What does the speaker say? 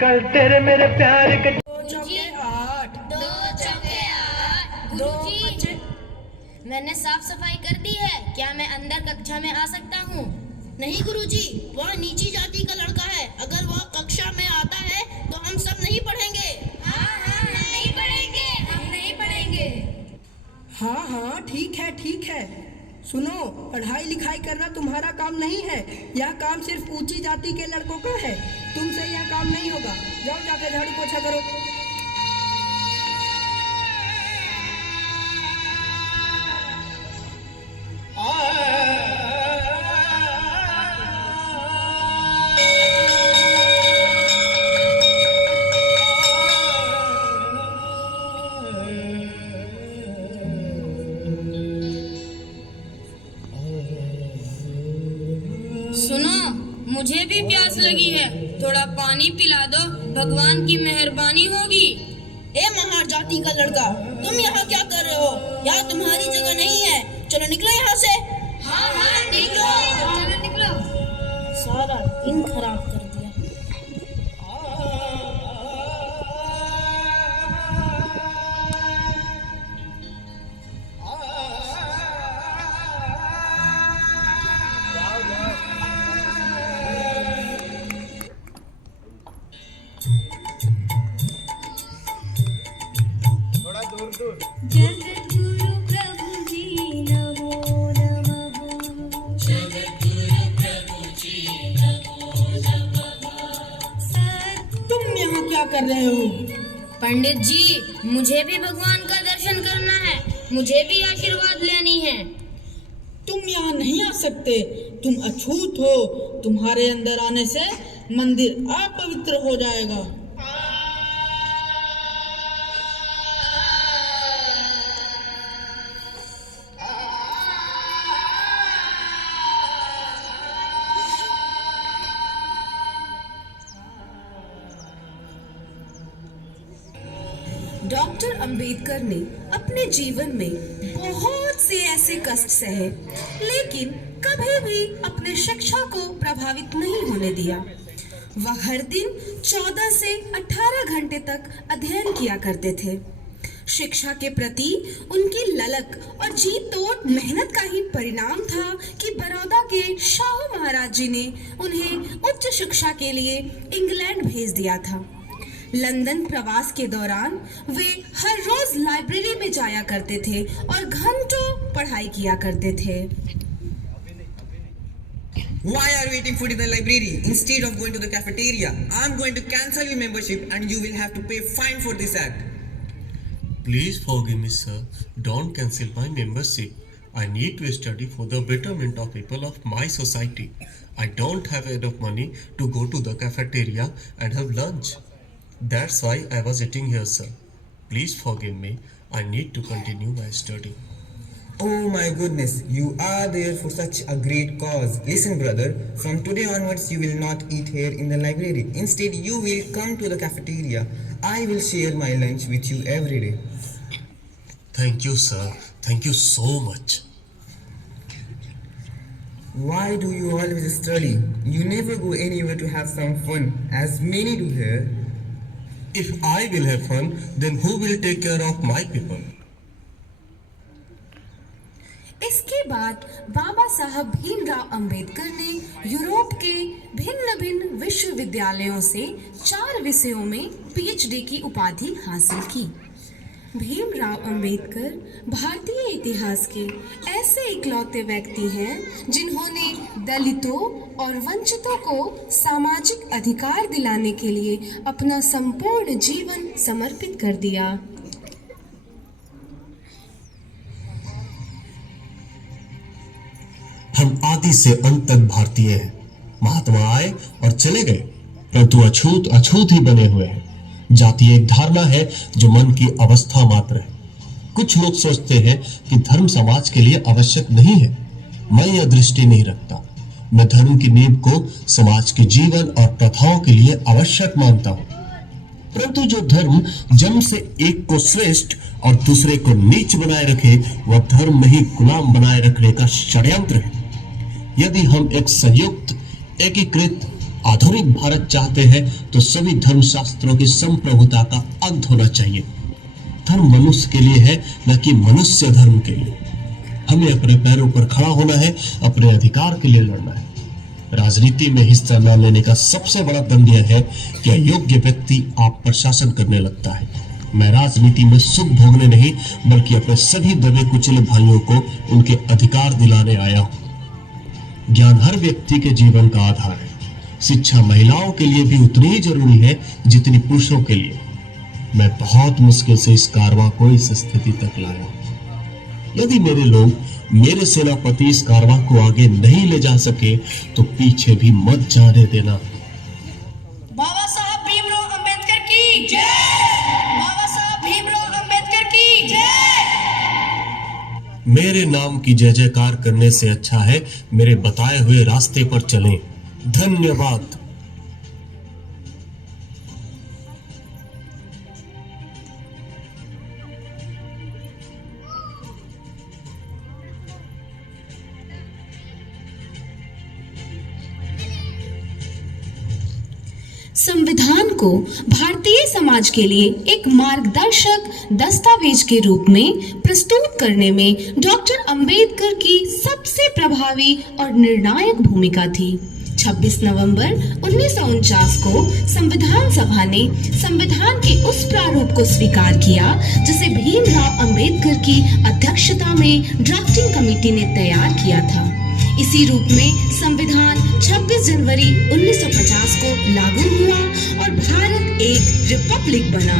कल तेरे मेरे प्यार के दो चौके आठ, दो गुरुजी, बचे। मैंने साफ सफाई कर दी है। क्या मैं अंदर कक्षा में आ सकता हूँ? नहीं गुरुजी, वह नीची जाति का लड़का है। अगर वह कक्षा में आता है तो हम सब नहीं पढ़ेंगे। हम नहीं पढ़ेंगे, हम नहीं पढ़ेंगे। हाँ हाँ ठीक है। सुनो, पढ़ाई लिखाई करना तुम्हारा काम नहीं है। यह काम सिर्फ ऊंची जाति के लड़कों का है। तुमसे यह काम नहीं होगा। जाओ जाके झाड़ू पोछा करो। सुनो, मुझे भी प्यास लगी है। थोड़ा पानी पिला दो, भगवान की मेहरबानी होगी। ए महार जाति का लड़का, तुम यहाँ क्या कर रहे हो? यहाँ तुम्हारी जगह नहीं है। चलो निकलो यहाँ से। हाँ निकलो, चलो निकलो। सारा दिन खराब कर दिया। जगद्गुरु प्रभु जी नमो नमः। तुम यहाँ क्या कर रहे हो? पंडित जी, मुझे भी भगवान का दर्शन करना है। मुझे भी आशीर्वाद लेनी है। तुम यहाँ नहीं आ सकते। तुम अछूत हो। तुम्हारे अंदर आने से मंदिर अपवित्र हो जाएगा। डॉक्टर अंबेडकर ने अपने जीवन में बहुत से ऐसे कष्ट सहे, लेकिन कभी भी अपने शिक्षा को प्रभावित नहीं होने दिया। वह हर दिन 14 से 18 घंटे तक अध्ययन किया करते थे। शिक्षा के प्रति उनकी ललक और जी तोड़ मेहनत का ही परिणाम था कि बड़ौदा के शाहू महाराज जी ने उन्हें उच्च शिक्षा के लिए इंग्लैंड भेज दिया था। लंदन प्रवास के दौरान वे हर रोज लाइब्रेरी में जाया करते थे और घंटों पढ़ाई किया करते थे। Why are you eating food in the library instead of going to the cafeteria? I'm going to cancel your membership and you will have to pay fine for this act. Please forgive me, sir. Don't cancel my membership. I need to study for the betterment of people of my society. I don't have enough money to go to the cafeteria and have lunch. That's why I was eating here, sir. Please forgive me. I need to continue my study. Oh my goodness, you are there for such a great cause. Listen, brother, from today onwards you will not eat here in the library. Instead, you will come to the cafeteria. I will share my lunch with you every day. Thank you, sir. Thank you so much. Why do you always study? You never go anywhere to have some fun, as many do here. If I will have fun, then who will take care of my people? इसके बाद बाबा साहब भीमराव अंबेडकर ने Europe के भिन्न भिन्न विश्वविद्यालयों से 4 विषयों में पीएचडी की उपाधि हासिल की। भीमराव अंबेडकर भारतीय इतिहास के ऐसे इकलौते व्यक्ति हैं जिन्होंने दलितों और वंचितों को सामाजिक अधिकार दिलाने के लिए अपना संपूर्ण जीवन समर्पित कर दिया। हम आदि से अंत तक भारतीय हैं। महात्मा आए और चले गए, परंतु अछूत अछूत ही बने हुए हैं। जाति एक धारणा है जो मन की अवस्था मात्र है। कुछ लोग सोचते हैं कि धर्म समाज के लिए आवश्यक नहीं है। मैं यह दृष्टि नहीं रखता। मैं धर्म की नींव को समाज के जीवन और प्रथाओं के लिए आवश्यक मानता हूँ। परंतु जो धर्म जन्म से एक को श्रेष्ठ और दूसरे को नीच बनाए रखे, वह धर्म में ही गुलाम बनाए रखने का षड्यंत्र है। यदि हम एक संयुक्त, एकीकृत आधुनिक भारत चाहते हैं तो सभी धर्मशास्त्रों की संप्रभुता का अंत होना चाहिए। धर्म मनुष्य के लिए है, न कि मनुष्य धर्म के लिए। हमें अपने पैरों पर खड़ा होना है, अपने अधिकार के लिए लड़ना है। राजनीति में हिस्सा न लेने का सबसे बड़ा दंड यह है कि अयोग्य व्यक्ति आप पर शासन करने लगता है। मैं राजनीति में सुख भोगने नहीं, बल्कि अपने सभी दबे कुचले भाइयों को उनके अधिकार दिलाने आया हूं। ज्ञान हर व्यक्ति के जीवन का आधार है। शिक्षा महिलाओं के लिए भी उतनी ही जरूरी है जितनी पुरुषों के लिए। मैं बहुत मुश्किल से इस कारवां को इस स्थिति तक लाया। यदि मेरे लोग, मेरे सेनापति इस कारवां को आगे नहीं ले जा सके तो पीछे भी मत जाने देना। बाबा साहब भीमराव अंबेडकर की जय। बाबा साहब भीमराव अंबेडकर की जय। मेरे नाम की जय जयकार करने से अच्छा है मेरे बताए हुए रास्ते पर चलें। धन्यवाद। संविधान को भारतीय समाज के लिए एक मार्गदर्शक दस्तावेज के रूप में प्रस्तुत करने में डॉक्टर अंबेडकर की सबसे प्रभावी और निर्णायक भूमिका थी। 26 नवंबर 1949 को संविधान सभा ने संविधान के उस प्रारूप को स्वीकार किया जिसे भीमराव अंबेडकर की अध्यक्षता में ड्राफ्टिंग कमेटी ने तैयार किया था। इसी रूप में संविधान 26 जनवरी 1950 को लागू हुआ और भारत एक रिपब्लिक बना।